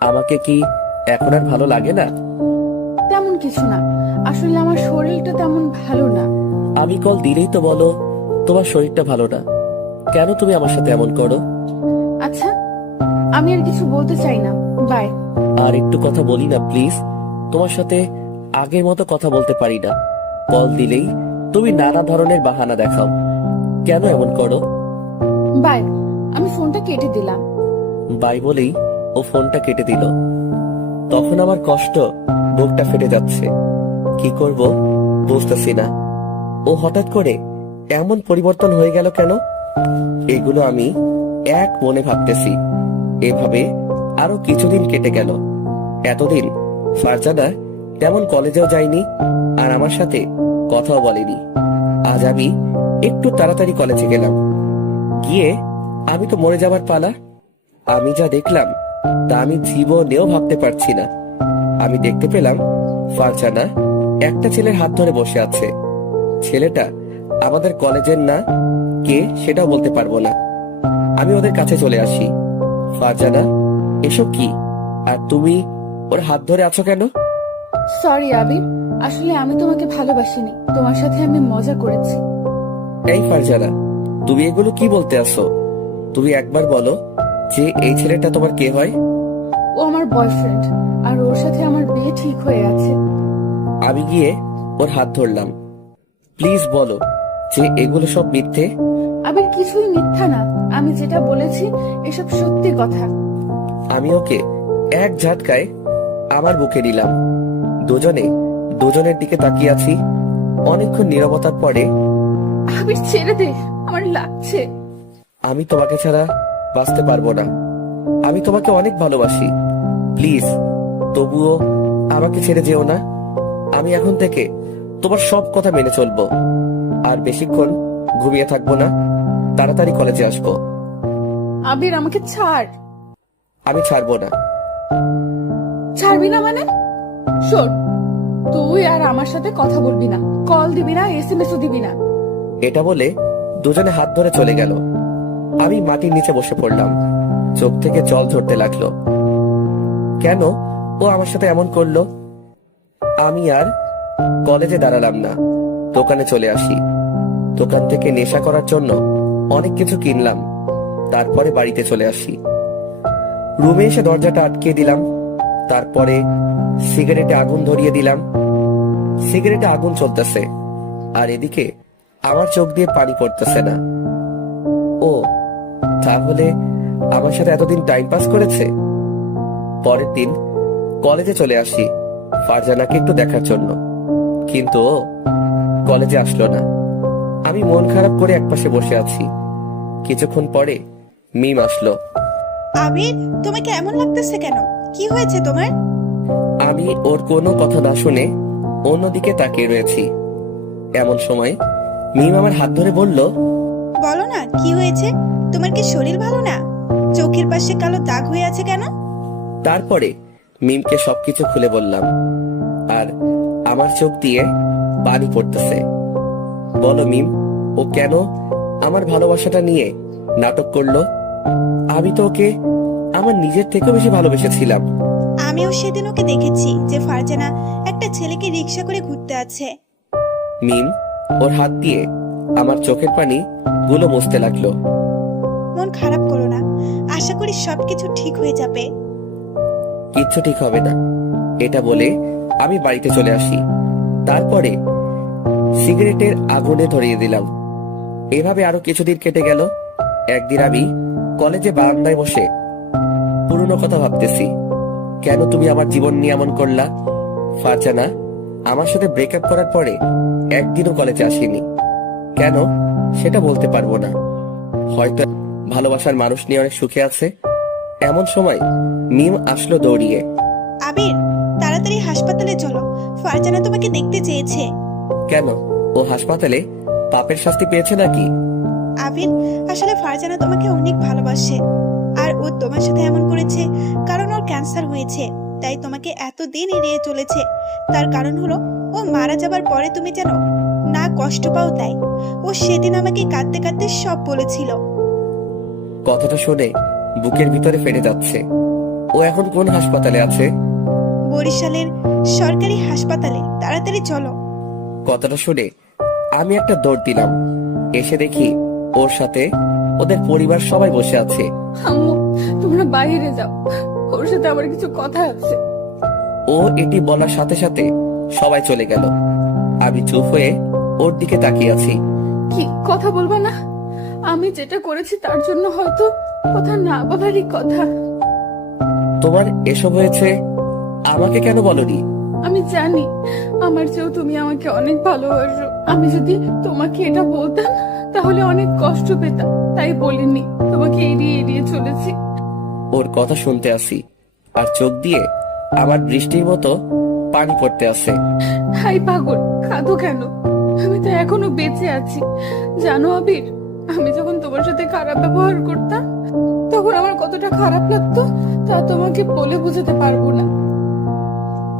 আমাকে কি এখন আর ভালো লাগে না? তেমন কিছু না। আসলে আমার শরীরটা তেমন ভালো না। আমি কল দিলেই তো বলো তোমার শরীরটা ভালো না। কেন তুমি আমার সাথে এমন করো? আচ্ছা আমি আর কিছু বলতে চাই না। বাই। আর একটু কথা বলি না প্লিজ। তোমার সাথে আগের মতো কথা বলতে পারি না। কল দিলেই তুমি নানা ধরনের বাহানা দেখাও। কেন এমন করো? বাই আমি ফোনটা কেটে দিলাম। বাই বলেই ও ফোনটা কেটে দিল। তখন আমার কষ্ট বুকটা ফেটে যাচ্ছে। কি করব? বুঝতেছি না। ও হঠাৎ করে এমন পরিবর্তন হয়ে গেল কেন? এগুলো আমি এক মনে ভাবতেছি। এভাবে আরও কিছুদিন কেটে গেল। এতদিন ফারজানা তেমন কলেজেও যায়নি আর আমার সাথে কথাও বলেনি। আজ আমি একটু তাড়াতাড়ি কলেজে গেলাম। গিয়ে আমি তো মরে যাবার পালা। আমি যা দেখলাম তা আমি জীবনেও ভাবতে পারছি না। আমি দেখতে পেলাম ফারজানা একটা ছেলের হাত ধরে বসে আছে। ছেলেটা আমাদের কলেজের না কে সেটাও বলতে পারব না। আমি ওদের কাছে চলে আসি। ফারজানা এসব কি? আর তুমি ওর হাত ধরে আছো কেন? সরি আবির আসলে আমি তোমাকে ভালোবাসিনি। তোমার সাথে আমি মজা করেছি। এই ফারজানা তুমি এগুলো কি বলতে আসো? তুমি একবার বলো। যে এই ছেলেটা তোমার কে হয়? ও আমার বয়ফ্রেন্ড আর ওর সাথে আমার বিয়ে ঠিক হয়ে আছে। আমি গিয়ে ওর হাত ধরলাম। প্লিজ বলো যে এগুলো সব মিথ্যে? আবির কিছুই মিথ্যা না আমি যেটা বলেছি এসব সত্যি কথা। আমি ওকে এক ঝাটকায় আমার বুকে নিলাম। দুজনে দুজনের দিকে তাকিয়ে আছি। অনেকক্ষণ নীরবতার পরে আবির ছেড়ে দে আমার লাগছে। আমি তোমাকে ছাড়া বাঁচতে পারব না। আমি তোমাকে অনেক ভালোবাসি। প্লিজ তবুও আমাকে ছেড়ে যেও না। আমি এখন থেকে তোমার সব কথা মেনে চলবো। আর বেশিক্ষণ ঘুমিয়ে থাকব না। তাড়াতাড়ি কলেজে আসব। আবির আমাকে ছাড়। আমি ছাড়বো না। ছাড়বি না মানে? শোন তুই আর আমার সাথে কথা বলবি না। কল দিবি না এসএমএসও দিবি না। এটা বলে দুজনে হাত ধরে চলে গেল। আমি মাটির নিচে বসে পড়লাম। চোখ থেকে জল ঝরতে লাগল। কেন? ও আমার সাথে এমন করল? আমি আর কলেজে দাঁড়ালাম না। দোকানে চলে আসি। দোকান থেকে নেশা করার জন্য অনেক কিছু কিনলাম। তারপরে বাড়িতে চলে আসি। রুমে এসে দরজাটা আটকে দিলাম। তারপরে সিগারেটে আগুন ধরিয়ে দিলাম। সিগারেটে আগুন চলতেছে। আর এদিকে আমার চোখ দিয়ে পানি পড়তেছে না। ও তাহলে আমার সাথে এতদিন টাইম পাস করেছে? পরের দিন কলেজে চলে আসি ফারজানাকে একটু দেখার জন্য। কিন্তু ও কলেজে আসলো না। আমি মন খারাপ করে একপাশে বসে আছি। কিছুক্ষণ পরে মিম আসলো। আবির তোমাকে এমন লাগতেছে কেন? কি হয়েছে তোমার? আমি ওর কোনো কথা না শুনে অন্যদিকে তাকিয়ে রয়েছি। এমন সময় মিম আমার হাত ধরে বলল বলো না কি হয়েছে? তোমার কি শরীর ভালো না? চোখের পাশে কালো দাগ হয়ে আছে কেন? তারপরে মিমকে সবকিছু খুলে বললাম আর আমার চোখ দিয়ে পানি পড়তেছে। বলো মিম ও কেন আমার ভালোবাসাটা নিয়ে নাটক করল? আমি তো ওকে আমার নিজের থেকেও বেশি ভালোবেসেছিলাম। আমিও সেদিন ওকে দেখেছি যে ফারজানা একটা ছেলেকে রিক্সা করে ঘুরতে আছে। মিম ওর হাত দিয়ে আমার চোখের পানি গুলো মুছতে লাগল। মন খারাপ করো না। আশা করি সবকিছু ঠিক হয়ে যাবে। কিচ্ছু ঠিক হবে না। এটা বলে আমি বাড়িতে চলে আসি। তারপরে সিগারেটের আগুনে ধরিয়ে দিলাম। এভাবে আরও কিছুদিন কেটে গেল। একদিন আমি কলেজে বারান্দায় বসে পুরনো কথা ভাবতেছি। কেন তুমি আমার জীবন নিয়ে এমন করলা? ফারজানা, আমার সাথে ব্রেকআপ করার পরে একদিনও কলেজে আসেনি। কেন? সেটা বলতে পারব না। হয়তো ভালোবাসার মানুষ নিয়ে অনেক সুখে আছে। এমন সময় মিম আসলো দৌড়িয়ে। আবির তাড়াতাড়ি হাসপাতালে চলো। ফারজানা তোমাকে দেখতে চেয়েছে। কেন? ও হাসপাতালে পাপের শাস্তি পেয়েছে নাকি? আবির আসলে ফারজানা তোমাকে অনেক ভালোবাসে। আর ও তোমার সাথে এমন করেছে কারণ ওর ক্যান্সার হয়েছে। তাই তোমাকে এতদিন এড়িয়ে চলেছে। তার কারণ হলো ও মারা যাবার পরে তুমি যেন না কষ্ট পাও তাই। ও সেদিন আমাকে কাঁদতে কাঁদতে সব বলেছিল। কথাটা শুনে বুকের ভিতরে ফেটে যাচ্ছে। ও এখন কোন হাসপাতালে আছে? বরিশালের সরকারি হাসপাতালে। তাড়াতাড়ি চলো। কথাটা শুনে আমি একটা দৌড় দিলাম। এসে দেখি ওর সাথে ওদের পরিবার সবাই বসে আছে। আম্মু তোমরা বাইরে যাও। ওর সাথে আমার কিছু কথা আছে। ও এটি বলার সাথে সাথে সবাই চলে গেল। আমি চুপ হয়ে ওর দিকে তাকিয়ে আছি। কি কথা বলবা না? আমি যেটা করেছি তার জন্য হয়তো কথা না বলারই কথা। তোমার এসব হয়েছে আমাকে কেন বলনি? আমি জানি আমার চেয়েও তুমি আমাকে অনেক ভালোবাসো। আমি যদি তোমাকে এটা বলতাম তাহলে অনেক কষ্ট পেতাম। তাই বলিনি তোমাকে এড়িয়ে এড়িয়ে চলেছি। ওর কথা শুনতে আসি আর চোখ দিয়ে আমার বৃষ্টির মতো পানি পড়তে আসে। হাই পাগল কাঁদো কেন? আমি তো এখনও বেঁচে আছি। জানো আবির আমি যখন তোমার সাথে খারাপ ব্যবহার করতাম তখন আমার কতটা খারাপ লাগতো তা তোমাকে বলে বোঝাতে পারব না।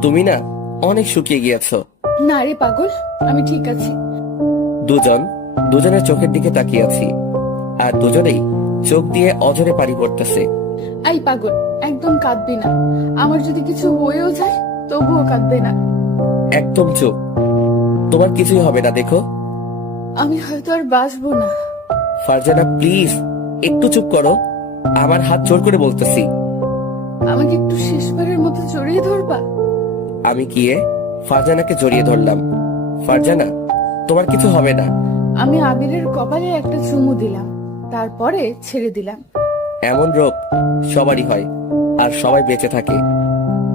তুমি না অনেক শুকিয়ে গিয়েছো। না রে পাগল আমি ঠিক আছি। দুজন দুজনের চোখের দিকে তাকিয়ে আছি। আর দুজনেই চোখ দিয়ে অজরে পানি পড়তেছে। আই পাগল একদম কাঁদবি না। আমার যদি কিছু হয়েও যায় তবুও কাঁদবে না। একদম চুপ। তোমার কিছুই হবে না দেখো। আমি হয়তো আর বাঁচবো না। ফারজানা প্লিজ একটু চুপ করো। আমার হাত জোর করে বলতেছি। আমাকে একটু শেষবারের মতো জড়িয়ে ধরবা? আমি গিয়ে ফারজানাকে জড়িয়ে ধরলাম। ফারজানা তোমার কিছু হবে না। আমি আবিরের কপালে একটা চুমু দিলাম তারপরে ছেড়ে দিলাম। এমন রোগ সবারই হয় আর সবাই বেঁচে থাকে।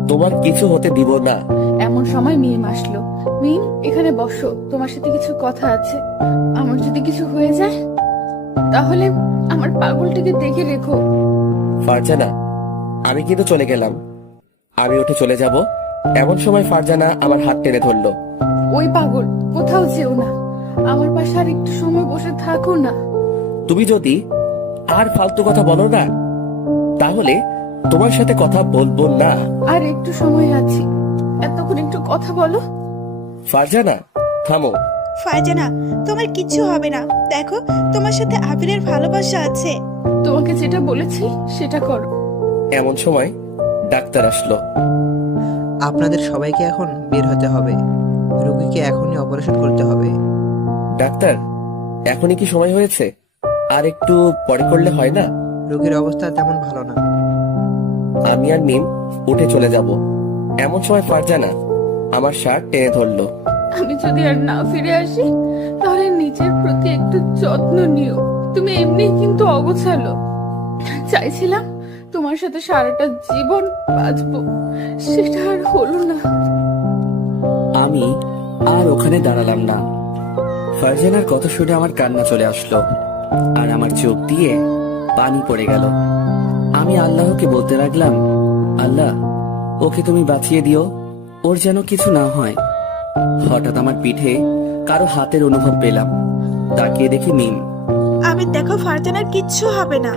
তোমার কিছু হতে দিব না। এমন সময় মিম আসলো। মিম এখানে বসো তোমার সাথে কিছু কথা আছে। আমার যদি কিছু হয়ে যায়? তাহলে আমার পাগলটাকে দেখে রেখো। ফারজানা আমি কিন্তু চলে গেলাম। আমি উঠে চলে যাব। এমন সময় ফারজানা আমার হাত টেনে ধরলো। ওই পাগল কোথাও যেও না। আমার পাশে আর একটু সময় বসে থাকো না। তুমি যদি আর ফালতু কথা বলো না তাহলে তোমার সাথে কথা বলব না। আর একটু সময় আছি। এতক্ষণ একটু কথা বলো। ফারজানা থামো। ফারজানা তোমার কিচ্ছু হবে না। দেখো তোমার সাথে আবিরের ভালোবাসা আছে। তোমাকে যেটা বলেছি সেটা করো। এমন সময় ডাক্তার আসলো। আপনাদের সবাইকে এখন বের হতে হবে। রোগীকে এখনই অপারেশন করতে হবে। ডাক্তার এখনই কি সময় হয়েছে? আর একটু পরে করলে হয় না? রোগীর অবস্থা তেমন ভালো না। আমি আর মিম উঠে চলে যাব। এমন সময় ফারজানা আমার শার্ট টেনে ধরলো। আমি যদি আর না ফিরে আসি, তাহলে নিজের প্রতি একটু যত্ন নিও। তুমি এমনি কিন্তু অগোছালো। চাইছিলাম তোমার সাথে সারাটা জীবন বাঁচবো। সেটা আর হলো না। আমি আর ওখানে দাঁড়ালাম না। ফারজানার কথা শুনে আমার কান্না চলে আসলো। আর আমার চোখ দিয়ে পানি পড়ে গেল। আমি আল্লাহকে বলতে লাগলাম, আল্লাহ, ওকে তুমি বাঁচিয়ে দিও। ওর যেন কিছু না হয়। হঠাৎ আমার পিঠে কারও হাতের অনুভব পেলাম। তাকিয়ে দেখি মিম। আমি দেখো ফারজানার কিচ্ছু হবে না।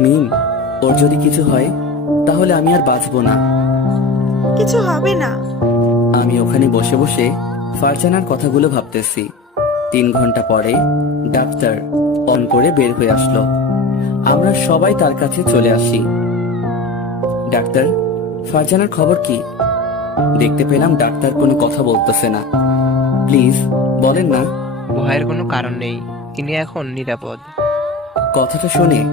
মিম ওর যদি কিছু হয় তাহলে আমি আর বাঁচবো না। কিছু হবে না। আমি ওখানে বসে বসে ফারজানার কথাগুলো ভাবতেছি। তিন ঘণ্টা পরে ডাক্তার অন করে বের হয়ে আসলো। আমরা সবাই তার কাছে চলে আসি। ডাক্তার ফারজানার খবর কি? দেখতে পেলাম ডাক্তার কোনো কথা বলতেছে না। প্লিজ বলেন না। ভয়ের কোনো কারণ নেই। তিনি এখন নিরাপদ। কথাটা শুনে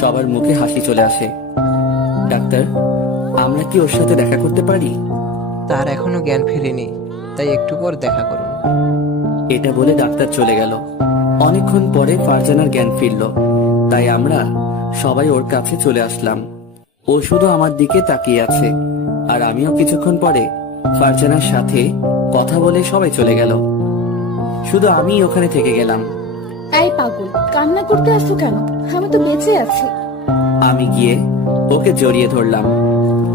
সবার মুখে হাসি চলে আসে। ডাক্তার আমরা কি ওর সাথে দেখা করতে পারি? তার এখনও জ্ঞান ফেরেনি তাই একটু পর দেখা করুন। এটা বলে ডাক্তার চলে গেল। অনেকক্ষণ পরে ফারজানার জ্ঞান ফিরল। তাই আমরা সবাই ওর কাছে চলে আসলাম। ও শুধু আমার দিকে তাকিয়ে আছে। আর আমিও কিছুক্ষণ পরে ফারজানার সাথে কথা বলে সবাই চলে গেল। শুধু আমি ওখানে থেকে গেলাম। এই পাগল কান্না করতে আসছো কেন? আমি তো বেঁচে আছি। আমি গিয়ে ওকে জড়িয়ে ধরলাম।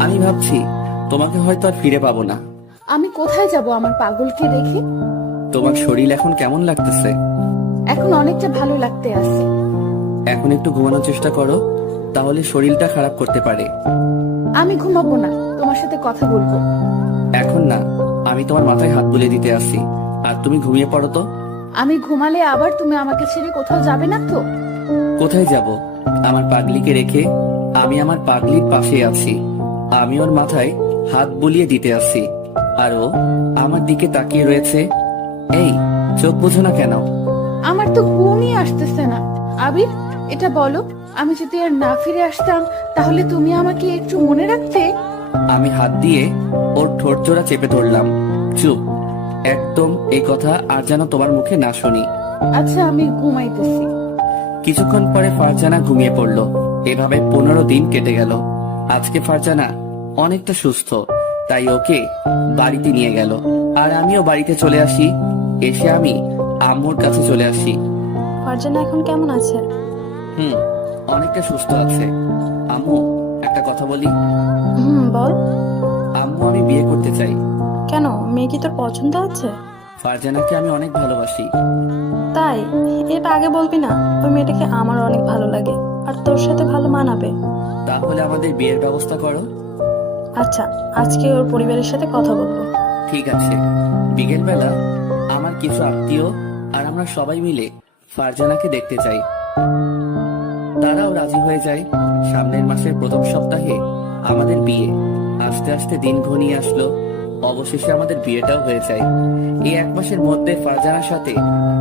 আমি ভাবছি তোমাকে হয়তো আর ফিরে পাবো না। আমি কোথায় যাব আমার পাগলকে রেখে তোমার শরীর এখন কেমন লাগতেছে? এখন অনেকটা ভালো লাগতে আছে। এখন একটু ঘুমানোর চেষ্টা করো তাহলে শরীরটা খারাপ করতে পারে। আমি ঘুমাবো না তোমার সাথে কথা বলব। এখন না আমি তোমার মাথায় হাত বুলিয়ে দিতে আসি আর তুমি ঘুমিয়ে পড়ো তো। আমি ঘুমালে আবার তুমি আমাকে ছেড়ে কোথাও যাবে না তো? কোথায় যাব? আমার পাগলিকে রেখে আমি আমার পাগলির পাশে আছি। আমি ওর মাথায় হাত বুলিয়ে দিতে আসি আর ও আমার দিকে তাকিয়ে রয়েছে। এই চোখ বুঝো না কেন। আমার তো ঘুমই আসতেছে না। আবির এটা বলো আমি যদি আর না ফিরে আসতাম তাহলে তুমি আমাকে একটু মনে রাখতে? আমি হাত দিয়ে ওর ঠোঁট জোড়া চেপে ধরলাম। চুপ। একদম এই কথা আর যেন তোমার মুখে না শুনি। আচ্ছা আমি ঘুমাইতেছি। কিছুক্ষণ পরে ফারজানা ঘুমিয়ে পড়ল। এভাবে পনেরো দিন কেটে গেল। আজকে ফারজানা অনেকটা সুস্থ। তাই ওকে বাড়িতে নিয়ে গেল। আর আমিও বাড়িতে চলে আসি। এসে আমি আম্মুর কাছে চলে আসি। ফারজানা এখন কেমন আছে? হুম। অনেকটা সুস্থ আছে। আম্মু একটা কথা বলি? হুম বল। আম্মু আমি বিয়ে করতে চাই। কেন? মেয়ে কি তোর পছন্দ আছে? ফারজানাকে আমি অনেক ভালোবাসি। তাই? এটা আগে বলবি না ওই মেয়েটাকে আমার অনেক ভালো লাগে আর তোর সাথে ভালো মানাবে। তাহলে আমাদের বিয়ের ব্যবস্থা করো। আচ্ছা আজকে ওর পরিবারের সাথে কথা বলব। ঠিক আছে। বিকেলবেলা আমার কিছু আত্মীয় আর আমরা সবাই মিলে ফারজানাকে দেখতে চাই। রাজি হয়ে যায় সামনের মাসের প্রথম সপ্তাহে আমাদের বিয়ে। আস্তে আস্তে দিন ঘনিয়ে আসলো। অবশেষে আমাদের বিয়েটাও হয়ে যায়। এই এক মাসের মধ্যে ফারজানার সাথে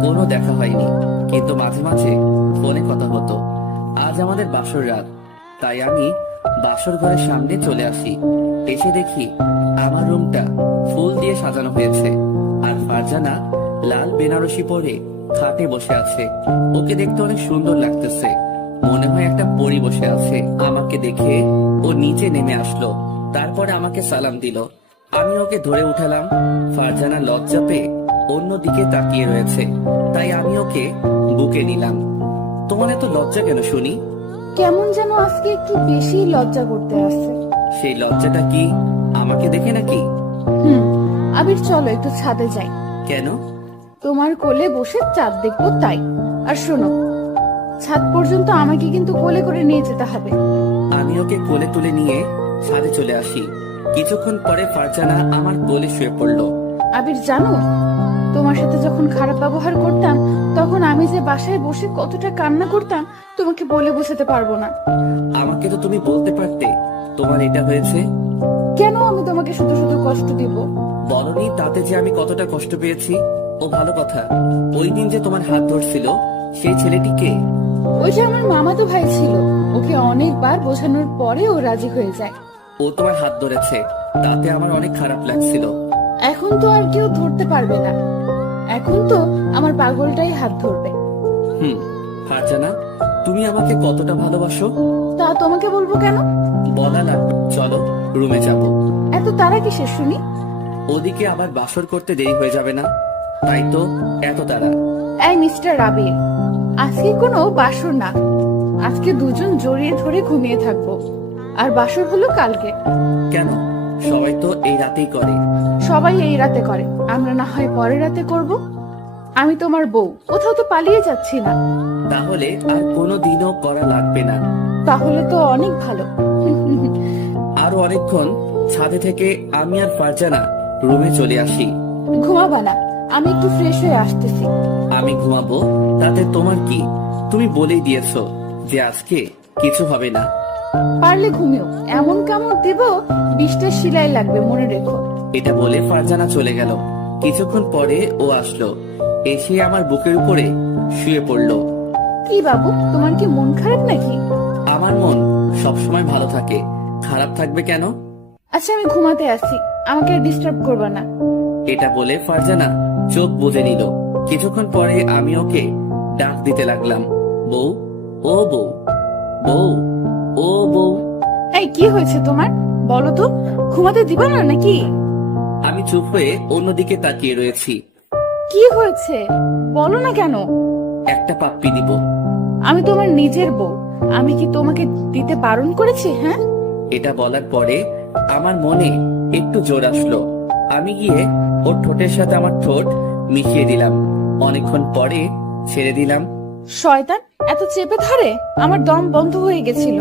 কোনো দেখা হয়নি। কিন্তু মাঝে মাঝে ফোনে কথা হতো। আজ আমাদের বাসর রাত। তাই আমি বাসর ঘরের সামনে চলে আসি। এসে দেখি আমার রুমটা ফুল দিয়ে সাজানো হয়েছে। আর ফারজানা লাল বেনারসি পরে খাটে বসে আছে। ওকে দেখতে অনেক সুন্দর লাগতেছে। মনে হয় একটা পরি বসে আছে। আমাকে দেখে ও নিচে নেমে আসলো। তারপরে আমাকে সালাম দিল। আমি ওকে ধরে উঠালাম। ফারজানা লজ্জা পেয়ে অন্যদিকে তাকিয়ে রয়েছে। তাই আমি ওকে বুকে নিলাম। তোমার এত লজ্জা কেন শুনি? কেমন যেন আজকে একটু বেশি লজ্জা করতে আসছে। সেই লজ্জাটা কি আমাকে দেখে নাকি? হুম আবির চলো একটু ছাদে যাই। কেন? তোমার কোলে বসে চাঁদ দেখব তাই। আর শোনো ছাদ পর্যন্ত আমাকে কিন্তু কোলে করে নিয়ে যেতে হবে। আমি ওকে কোলে তুলে নিয়ে ছাদে চলে আসি। কিছুক্ষণ পরে ফারজানা আমার কোলে শুয়ে পড়ল। আবির জানো তোমার সাথে যখন খারাপ ব্যবহার করতাম তখন আমি যে বাসায় বসে কতটা কান্না করতাম তোমাকে বলে বোঝাতে পারব না। আমাকে তো তুমি বলতে পারতে তোমার এটা হয়েছে। কেন আমি তোমাকে শুধু শুধু কষ্ট দিব? বলনি তাতে যে আমি কতটা কষ্ট পেয়েছি? ও ভালো কথা। ওই দিন যে তোমার হাত ধরছিল সেই ছেলেটিকে ওই যে আমার মামাতো ভাই ছিল ওকে অনেকবার বোঝানোর পরে ও রাজি হয়ে যায়। ও তোমার হাত ধরেছে তাতে আমার অনেক খারাপ লাগছিল। এখন তো আর কেউ ধরতে পারবে না। এখন তো আমার পাগলটাই হাত ধরবে। হুম ফারজানা তুমি আমাকে কতটা ভালোবাসো? তা তোমাকে বলব কেন? বলা লাগবে চলো রুমে যাব। এত তারা কিসের শুনি? ওদিকে আবার বাসর করতে দেরি হয়ে যাবে না। তাই তো এত তারা। এই মিস্টার আবির আজকে কোনো বাসর না। আজকে দুজন জড়িয়ে ধরে ঘুমিয়ে থাকব। আর বাসর হলো কালকে। কেন? সবাই তো এই রাতেই করে। সবাই এই রাতে করে। আমরা না হয় পরের রাতে করব? আমি তোমার বউ। কোথাও তো পালিয়ে যাচ্ছি না। তাহলে আর কোনো দিনও করা লাগবে না। তাহলে তো অনেক ভালো। আরও অনেকক্ষণ ছাদে থেকে আমি আর ফারজানা রুমে চলে আসি। ঘুমাবা না। আমি একটু ফ্রেশ হয়ে আসতেছি। আমি ঘুমাবো? তাতে তোমার কি? তুমি বলেই দিয়েছ যে আজকে কিছু হবে না। পারলে ঘুমিও। এমন কামড় দিব বিশটা সিলাই লাগবে মনে রেখো। এটা বলে ফারজানা চলে গেল। কিছুক্ষণ পরে ও আসলো। এসে আমার বুকের উপরে শুয়ে পড়ল। কি বাবু তোমার কি মন খারাপ নাকি? আমার মন সবসময় ভালো থাকে। খারাপ থাকবে কেন? আচ্ছা আমি ঘুমাতে আসি আমাকে ডিস্টার্ব করবে না। এটা বলে ফারজানা চোখ বুজে নিল। কিছুক্ষণ পরে আমি ওকে ডাক দিতে লাগলাম। বউ ও বউ বউ ও বউ। এই কি হয়েছে তোমার? বলো তো ঘুমাতে দিবা না নাকি? আমি চুপ হয়ে অন্যদিকে তাকিয়ে রয়েছি। কি হয়েছে? বলো না কেন? একটা পাপ্পি দিব আমি তোমার নিজের বউ। আমি কি তোমাকে দিতে বারণ করেছি হ্যাঁ? এটা বলার পরে আমার মনে একটু জোর আসলো। আমি গিয়ে ওর ঠোঁটের সাথে আমার ঠোঁট মিশিয়ে দিলাম। অনেকক্ষণ পরে ছেড়ে দিলাম। শয়তান এত চেপে ধরে আমার দম বন্ধ হয়ে গেছিল।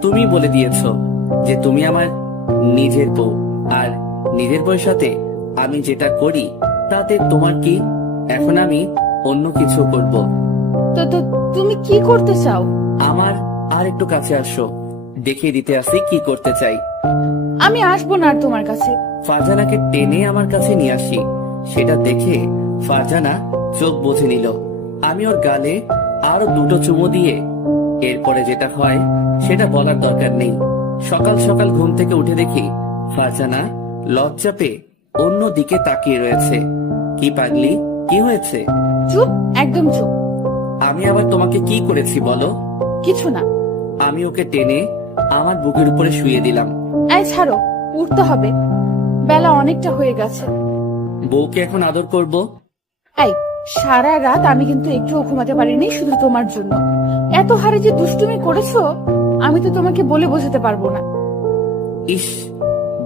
তুমি বলে দিয়েছ যে তুমি আমার নিজের বউ আর নিজের বউয়ের সাথে আমি যেটা করি তাতে তোমার কি এখন আমি অন্য কিছু করব? তো তো তুমি কি করতে চাও? আমার আর একটু কাছে আসো দেখিয়ে দিতে আসি কি করতে চাই। আমি আসব না আর তোমার কাছে। ফারজানাকে টেনে আমার কাছে নিয়ে আসি। সেটা দেখে ফারজানা চোখ বুঝে নিল। আমি ওর গালে আরও দুটো চুমো দিয়ে এরপরে যেটা হয় সেটা বলার দরকার নেই। সকাল সকাল ঘুম থেকে উঠে দেখি ফারজানা লজ্জা পেয়ে অন্য দিকে তাকিয়ে রয়েছে। কি পাগলি কি হয়েছে? চুপ একদম চুপ। আমি আবার তোমাকে কি করেছি বলো? কিছু না। আমি ওকে টেনে আমার বুকের উপরে শুয়ে দিলাম। এই ছাড়ো উঠতে হবে। বেলা অনেকটা হয়ে গেছে। বউকে এখন আদর করব? এই সারা রাত আমি কিন্তু একটুও ঘুমাতে পারিনি শুধু তোমার জন্য। এত হারে যে দুষ্টুমি করেছ আমি তো তোমাকে বলে বোঝাতে পারব না। ইস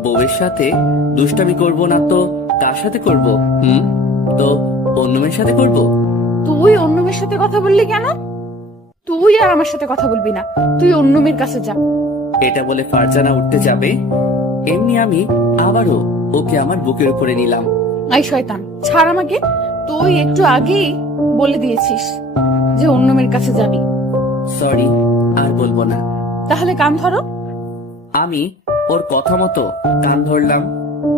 বউয়ের সাথে দুষ্টামি করব না তো? কার সাথে করব? হুম? তো অন্য মেয়ের সাথে করব? তুই অন্য মেয়ের সাথে কথা বললি কেন? তুই আর আমার সাথে কথা বলবি না। তুই অন্য মেয়ের কাছে যা। এটা বলে ফারজানা উঠতে যাবে। এমনি আমি আবারও ওকে আমার বুকের উপরে নিলাম। আই শয়তান ছাড় আমাকে। তুই একটু আগেই বলে দিয়েছিস যে অন্য মেয়ের কাছে যাবি। সরি আর বলব না। তাহলে কান ধরো। আমি ওর কথা মতো কান ধরলাম।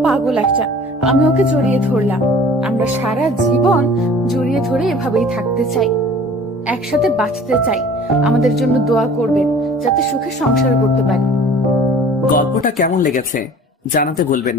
পাগল একটা আমি ওকে জড়িয়ে ধরলাম। আমরা সারা জীবন জড়িয়ে ধরে এভাবেই থাকতে চাই। একসাথে বাঁচতে চাই। আমাদের জন্য দোয়া করবেন যাতে সুখে সংসার করতে পারি। গল্পটা কেমন লেগেছে? জানাতে বলবেন